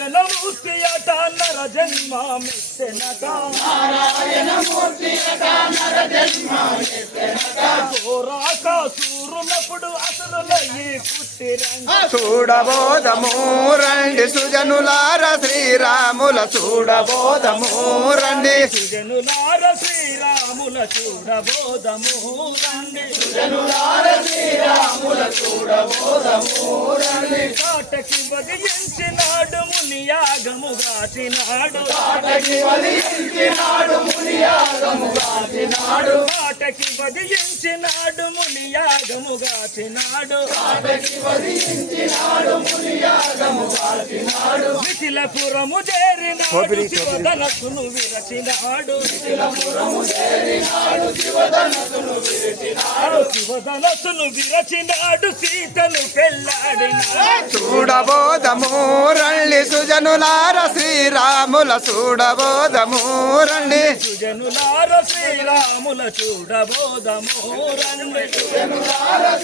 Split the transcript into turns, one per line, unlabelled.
నారాయణ మూర్తి అట నర జన్మమెత్తెనట ఘోరాక సూరులప్పుడు అసలులయ్యి పుట్టిరంగ
చూడబోదము రండి సుజనులార శ్రీరాముల చూడబోదము రండి
సుజనులార శ్రీరాముల చూడబోదము రండి కాటకి వదిలించినాడు ముని యాగము గాచినాడు కాటకి వదిలించినాడు ముని యాగము గాచినాడు మిథిలపురము చేరినాడు శివధనస్సును విరచినాడు శివధనస్సును విరచినాడు సీతను పెళ్ళాడినాడు
చూడబోదము రండి సుజనులార శ్రీరాముల చూడబోదము రండి
సుజనులార శ్రీరాముల చూడబోదము రండి